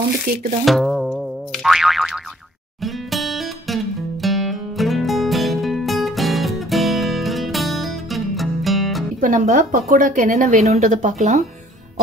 Sound கேக்குதா? இப்போ நம்ம பக்கோடாக்கு என்னென்ன வேணும்ன்றத பார்க்கலாம்.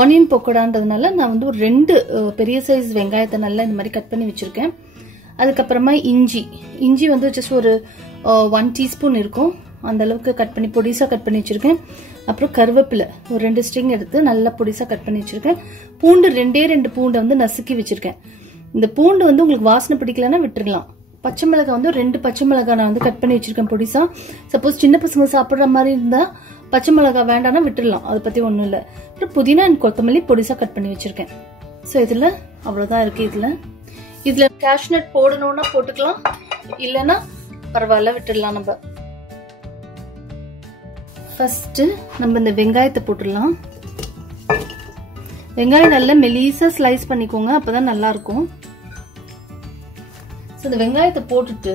ஆனியன் பக்கோடான்றதுனால நான் வந்து ஒரு 2 பெரிய சைஸ் வெங்காயத்தை நல்லா இந்த மாதிரி கட் பண்ணி வச்சிருக்கேன். அதுக்கப்புறமா இஞ்சி வந்து ஜஸ்ட் ஒரு 1 டீஸ்பூன் இருக்கும், அந்த அளவுக்கு கட் பண்ணி பொடிசா கட் பண்ணி வச்சிருக்கேன். அப்புறம் கருவேப்பிலை ஒரு 2 ஸ்ட்ரிங் எடுத்து நல்லா பொடிசா கட் பண்ணி வச்சிருக்கேன். பூண்டு 2 பூண்டை வந்து நசுக்கி வச்சிருக்கேன். இந்த பூண்டு வந்து உங்களுக்கு வாசனை பிடிக்கலன்னா விட்டுடலாம். பச்சை மிளகாய் வந்து 2 பச்சை மிளகாய் நான் வந்து கட் பண்ணி வச்சிருக்கேன் பொடிசா. சப்போஸ் சின்ன பசங்க சாப்பிட்ற மாதிரி இருந்தா பச்சை மிளகாய் வேண்டாம்னா விட்டுடலாம், அதை பத்தி ஒண்ணும் இல்லை. அப்புறம் புதினா அண்ட் கொத்தமல்லி பொடிசா கட் பண்ணி வச்சிருக்கேன். ஸோ இதுல அவ்வளவுதான் இருக்கு. இதுல கேஷ்நட் போடணும்னா போட்டுக்கலாம், இல்லைன்னா பரவாயில்ல விட்டுடலாம். நம்ம ஃபர்ஸ்ட் நம்ம இந்த வெங்காயத்தை போட்டுடலாம். வெங்காயம் நல்லா மெலிசா ஸ்லைஸ் பண்ணிக்கோங்க, அப்பதான் நல்லா இருக்கும். இந்த வெங்காயத்தை போட்டுட்டு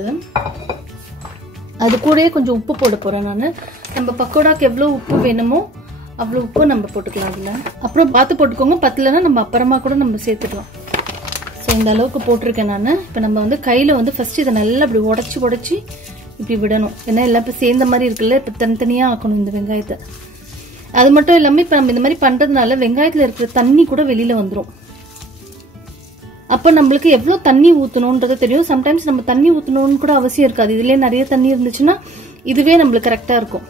அது கூடயே கொஞ்சம் உப்பு போட போறேன் நான். நம்ம பக்கோடாக்கு எவ்வளவு உப்பு வேணுமோ அவ்வளவு உப்பு நம்ம போட்டுக்கலாம் அதுல. அப்புறம் பார்த்து போட்டுக்கோங்க, பத்தலைன்னா நம்ம அப்புறமா கூட நம்ம சேர்த்துக்கலாம். ஸோ இந்த அளவுக்கு போட்டிருக்கேன் நான். இப்போ நம்ம வந்து கையில வந்து ஃபர்ஸ்ட் இதை நல்லா இப்படி உடச்சி இப்படி விடணும். ஏன்னா எல்லாம் இப்போ சேர்ந்த மாதிரி இருக்குல்ல, இப்போ தனித்தனியா ஆக்கணும் இந்த வெங்காயத்தை. அது மட்டும் இல்லாம இப்ப நம்ம இந்த மாதிரி பண்றதுனால வெங்காயத்துல இருக்கிற தண்ணி கூட வெளியில வந்துடும். அப்ப நம்மளுக்கு எவ்வளவு தண்ணி ஊத்தணும்ன்றது தெரியும். சம்டைம்ஸ் நம்ம தண்ணி ஊத்தணும்னு கூட அவசியம் இருக்காது. இதுலயே நிறைய தண்ணி இருந்துச்சுன்னா இதுவே நம்மளுக்கு கரெக்டா இருக்கும்.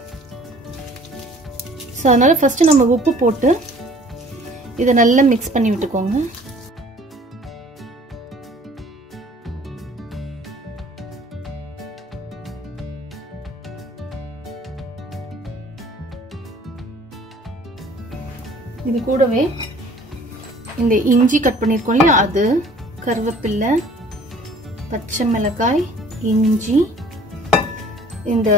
சோ அதனால ஃபர்ஸ்ட் நம்ம உப்பு போட்டு இதை நல்லா மிக்ஸ் பண்ணி விட்டுக்கோங்க. இது கூடவே இந்த இஞ்சி கட் பண்ணிருக்கோம் இல்லையா, அது கருவேப்பிலை, பச்சை மிளகாய், இஞ்சி, இந்த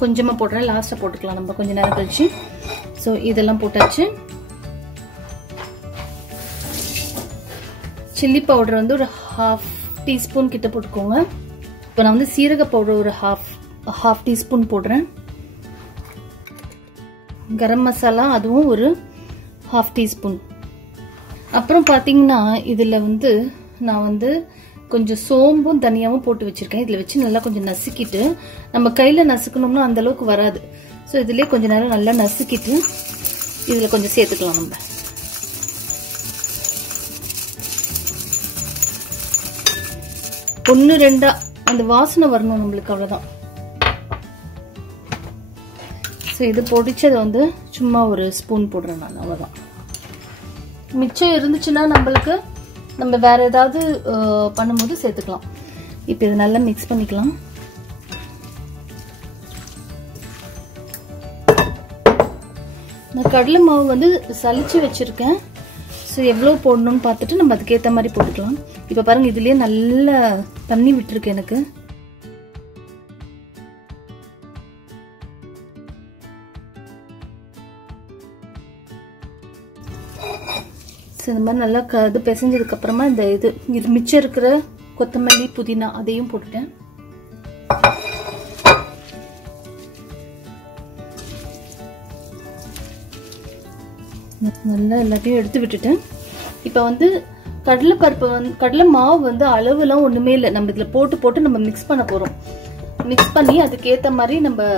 கொஞ்சமா போடுறேன், லாஸ்டா போட்டுக்கலாம் நம்ம கொஞ்ச நேரம் கழிச்சு. ஸோ இதெல்லாம் போட்டாச்சு. சில்லி பவுடர் வந்து ஒரு 1/2 டீஸ்பூன் கிட்ட போட்டுக்கோங்க. இப்போ நான் வந்து சீரக பவுடர் ஒரு 1/2 டீஸ்பூன் போடுறேன். கரம் மசாலா அதுவும் ஒரு 1/2 டீஸ்பூன். அப்புறம் பாத்தீங்கன்னா இதுல வந்து நான் வந்து கொஞ்சம் சோம்பும் தனியாவும் போட்டு வச்சிருக்கேன். இதுல வச்சு நல்லா கொஞ்சம் நசுக்கிட்டு, நம்ம கையில நசுக்கணும்னா அந்த அளவுக்கு வராது. ஸோ இதுலயே கொஞ்ச நேரம் நல்லா நசுக்கிட்டு இதுல கொஞ்சம் சேர்த்துக்கலாம். நம்ம 1-2 அந்த வாசனை வரணும் நம்மளுக்கு, அவ்வளவுதான். ஸோ இது பொடிச்சதை வந்து சும்மா ஒரு ஸ்பூன் போடுறேன் நான், அவ்வளவுதான். மிச்சம் இருந்துச்சுன்னா நம்மளுக்கு நம்ம வேற ஏதாவது பண்ணும்போது சேர்த்துக்கலாம். இப்போ இது நல்லா மிக்ஸ் பண்ணிக்கலாம். நான் கடலை மாவு வந்து சலிச்சு வச்சிருக்கேன். ஸோ எவ்வளோ போடணும்னு பார்த்துட்டு நம்ம அதுக்கேற்ற மாதிரி போட்டுக்கலாம். இப்போ பாருங்க இதுலயே நல்லா தண்ணி விட்டுருக்கு எனக்கு. இந்த மாதிரி நல்லா இது பிசைஞ்சதுக்கு அப்புறமா இந்த இது மிச்சம் இருக்கிற கொத்தமல்லி புதினா அதையும் போட்டுட்டேன். நல்லா எல்லாத்தையும் எடுத்து விட்டுட்டேன். இப்ப வந்து கடலை மாவு வந்து அளவுலாம் ஒண்ணுமே இல்லை. நம்ம இதுல போட்டு நம்ம மிக்ஸ் பண்ண போறோம். மிக்ஸ் பண்ணி அதுக்கேற்ற மாதிரி நம்ம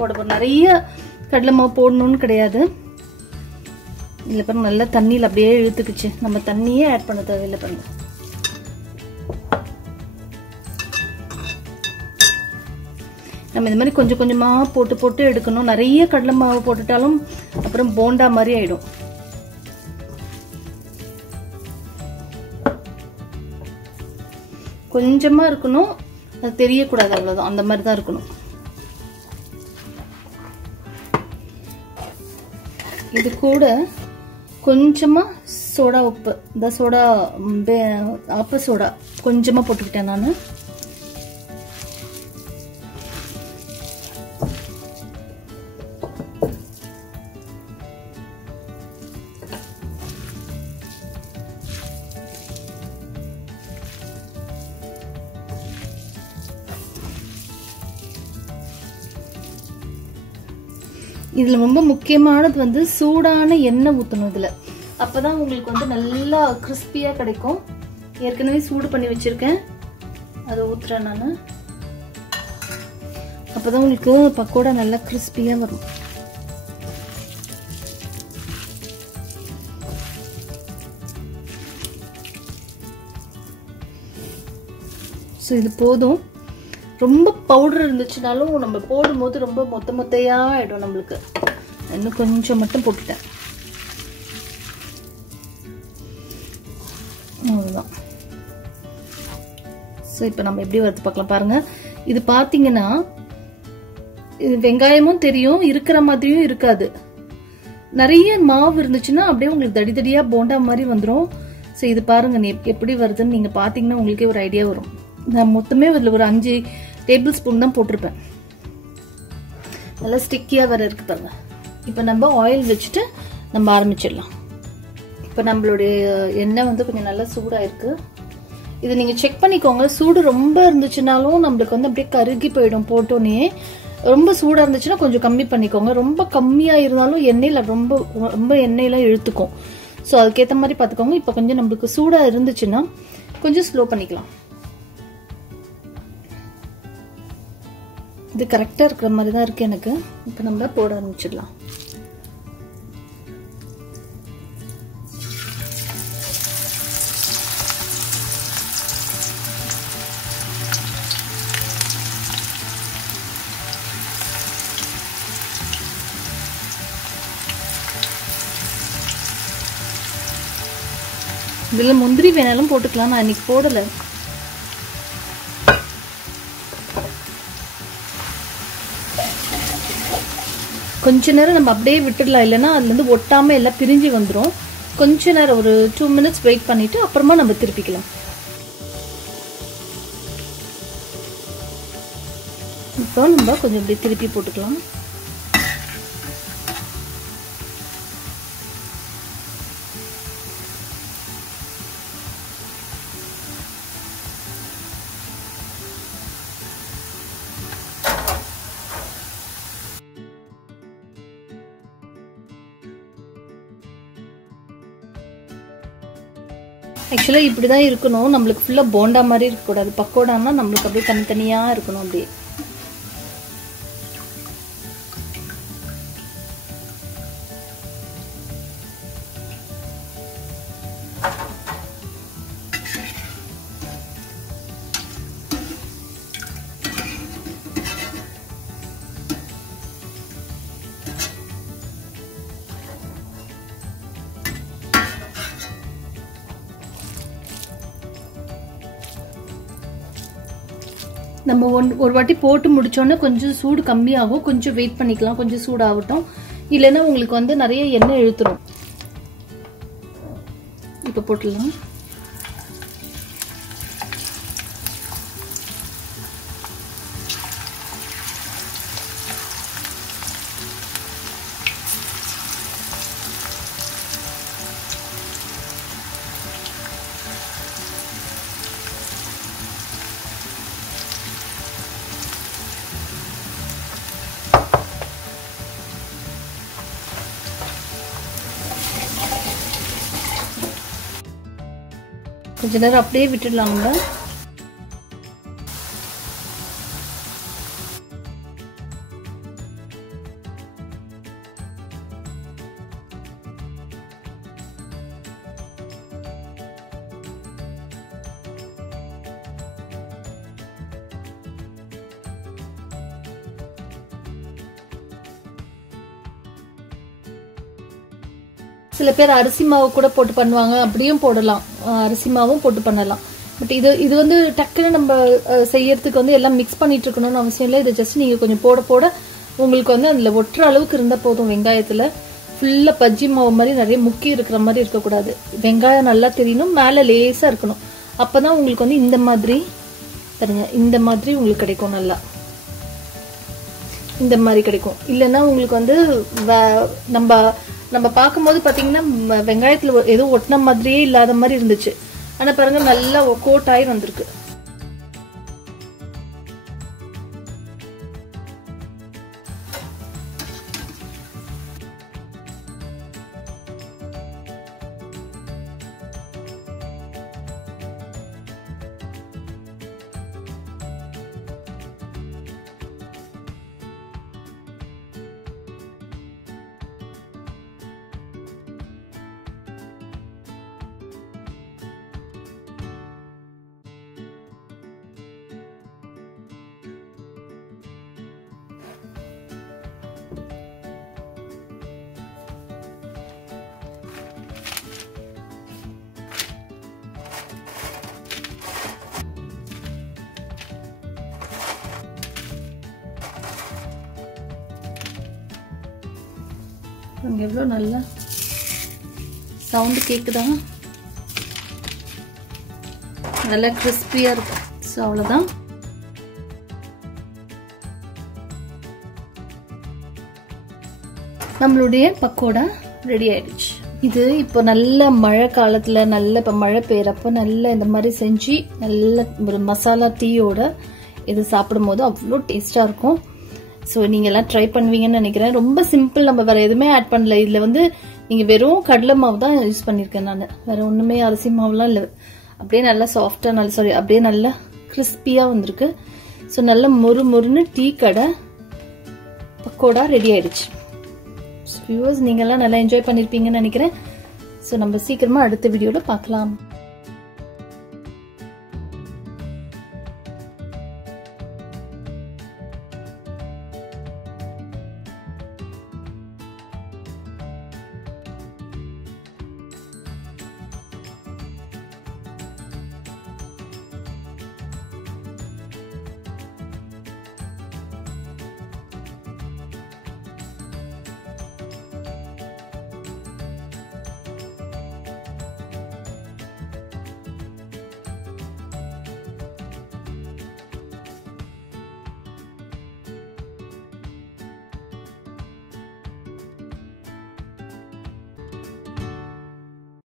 போட போறோம். நிறைய கடலை மாவு போடணும்னு கிடையாது. இல்ல பாருங்க நல்லா தண்ணியில அப்படியே இழுத்துக்குச்சு. நம்ம தண்ணியே ஆட் பண்ண தேவையில்லை. பாருங்க நம்ம இந்த மாதிரி கொஞ்சம் கொஞ்சமா போட்டு எடுக்கணும். நிறைய கடலை மாவு போட்டுட்டாலும் அப்புறம் போண்டா மாதிரி ஆயிடும். கொஞ்சமா இருக்கணும், அது தெரியக்கூடாது, அவ்வளவுதான். அந்த மாதிரி தான் இருக்கணும். இது கூட கொஞ்சமா சோடா உப்பு, இந்த சோடா ஆப்ப சோடா கொஞ்சமா போட்டுக்கிட்டேன் நான். இதுல ரொம்ப முக்கியமானது வந்து சூடான எண்ணெய் ஊத்தணும். இதுல அப்பதான் உங்களுக்கு வந்து நல்லா கிறிஸ்பியா கிடைக்கும். ஏற்கனவே சூடு பண்ணி வச்சிருக்கேன், அதை ஊத்துறேன் நான். அப்பதான் உங்களுக்கு பக்கோடா நல்லா கிறிஸ்பியா வரும். ஸோ இது போதும். ரொம்ப பவுடர் இருந்துச்சுனாலும் நம்ம போடும்போது ரொம்ப மொத்தையா ஆயிடும் நம்மளுக்கு. இன்னும் கொஞ்சம் மட்டும் போட்டுட்டேன், அவ்வளோதான். ஸோ இப்போ நம்ம எப்படி வறுத்து பார்க்கலாம் பாருங்க. இது பார்த்தீங்கன்னா இது வெங்காயமும் தெரியும், இருக்கிற மாதிரியும் இருக்காது. நிறைய மாவு இருந்துச்சுன்னா அப்படியே உங்களுக்கு தடி தடியா போண்டா மாதிரி வந்துடும். ஸோ இது பாருங்க எப்படி வருதுன்னு நீங்க பார்த்தீங்கன்னா உங்களுக்கே ஒரு ஐடியா வரும். நான் மொத்தமே இதில் ஒரு 5 டேபிள் ஸ்பூன் தான் போட்டிருப்பேன். நல்லா ஸ்டிக்கியா வர இருக்கு பாருங்க. இப்போ நம்ம ஆயில் வச்சுட்டு நம்ம ஆரம்பிச்சிடலாம். இப்போ நம்மளுடைய எண்ணெய் வந்து கொஞ்சம் நல்லா சூடாயிருக்கு. இது நீங்க செக் பண்ணிக்கோங்க. சூடு ரொம்ப இருந்துச்சுனாலும் நம்மளுக்கு வந்து அப்படியே கருகி போயிடும் போட்டோன்னே. ரொம்ப சூடா இருந்துச்சுன்னா கொஞ்சம் கம்மி பண்ணிக்கோங்க. ரொம்ப கம்மியா இருந்தாலும் எண்ணெயில ரொம்ப ரொம்ப எண்ணெயெல்லாம் இழுத்துக்கும். ஸோ அதுக்கேற்ற மாதிரி பார்த்துக்கோங்க. இப்போ கொஞ்சம் நம்மளுக்கு சூடா இருந்துச்சுன்னா கொஞ்சம் ஸ்லோ பண்ணிக்கலாம். இது கரெக்டா இருக்கிற மாதிரி தான் இருக்கு எனக்கு. இப்போ நம்ம போட ஆரம்பிச்சிடலாம். இதுல முந்திரி வேணாலும் போட்டுக்கலாம், நான் இன்னைக்கு போடல. கொஞ்ச நேரம் நம்ம அப்படியே விட்டுடலாம், இல்லைன்னா அதுல இருந்து ஒட்டாம எல்லாம் பிரிஞ்சு வந்துடும். கொஞ்ச நேரம் ஒரு 2 minutes வெயிட் பண்ணிட்டு அப்புறமா நம்ம திருப்பிக்கலாம். இப்போ நம்ம கொஞ்சம் இப்படி திருப்பி போட்டுக்கலாம். ஆக்சுவலா இப்படிதான் இருக்கணும். நம்மளுக்கு ஃபுல்லா போண்டா மாதிரி இருக்கக்கூடாது. பக்கோடான்னா நம்மளுக்கு அப்படியே தனித்தனியா இருக்கணும். அப்படியே நம்ம ஒரு வாட்டி போட்டு முடிச்சோன்னா கொஞ்சம் சூடு கம்மியாகும். கொஞ்சம் வெயிட் பண்ணிக்கலாம், கொஞ்சம் சூடாகட்டும். இல்லைன்னா உங்களுக்கு வந்து நிறைய எண்ணெய் இழுத்துரும். இப்போ போட்டுடலாம். கொஞ்ச நேரம் அப்படியே விட்டுடலாம் நம்ம. சில பேர் அரிசி மாவு கூட போட்டு பண்ணுவாங்க, அப்படியும் போடலாம். அரிசி மாவும் போட்டு பண்ணலாம். பட் இது வந்து டக்குன்னு நம்ம செய்யறதுக்கு வந்து எல்லாம் மிக்ஸ் பண்ணிட்டு இருக்கணும்னு அவசியம் இல்லை. இதை ஜஸ்ட் நீங்க கொஞ்சம் போட போட உங்களுக்கு வந்து அதுல ஒட்டுற அளவுக்கு இருந்தா போதும். வெங்காயத்துல ஃபுல்லா பஜ்ஜி மாவு மாதிரி நிறைய முக்கி இருக்கிற மாதிரி இருக்கக்கூடாது. வெங்காயம் நல்லா தெரியணும், மேல லேசா இருக்கணும். அப்பதான் உங்களுக்கு வந்து இந்த மாதிரி பாருங்க, இந்த மாதிரி உங்களுக்கு கிடைக்கும். நல்லா இந்த மாதிரி கிடைக்கும். இல்லைன்னா உங்களுக்கு வந்து நம்ம பார்க்கும்போது பாத்தீங்கன்னா வெங்காயத்துல ஏதோ ஒட்டின மாதிரியே இல்லாத மாதிரி இருந்துச்சு. ஆனா பாருங்க நல்லா கோட் ஆகி வந்திருக்கு. அங்கே எவ்வளோ நல்லா சவுண்டு கேட்குதா, நல்லா கிறிஸ்பியாக இருக்கும். ஸோ அவ்வளோதான். நம்மளுடைய பக்கோடா ரெடி ஆயிடுச்சு. இது இப்போ நல்ல மழை காலத்துல, நல்ல இப்போ மழை பெய்யறப்போ நல்ல இந்த மாதிரி செஞ்சு நல்ல ஒரு மசாலா டீயோட இது சாப்பிடும் போது அவ்வளோ டேஸ்டா இருக்கும். ஸோ நீங்க எல்லாம் ட்ரை பண்ணுவீங்கன்னு நினைக்கிறேன். ரொம்ப சிம்பிள், நம்ம வேற எதுவுமே ஆட் பண்ணல. இதுல வந்து நீங்க வெறும் கடலை மாவு தான் யூஸ் பண்ணிருக்கேன் நான், வேற ஒண்ணுமே அரிசி மாவுலாம் இல்லை. அப்படியே நல்லா சாஃப்டா, நல்ல சாரி அப்படியே நல்லா கிறிஸ்பியா வந்திருக்கு. ஸோ நல்ல மொறு மொறுன்னு டீ கடை பக்கோடா ரெடி ஆயிடுச்சு. வியூவர்ஸ், நீங்க எல்லாம் நல்லா என்ஜாய் பண்ணிருப்பீங்கன்னு நினைக்கிறேன். ஸோ நம்ம சீக்கிரமா அடுத்த வீடியோல பார்க்கலாம்.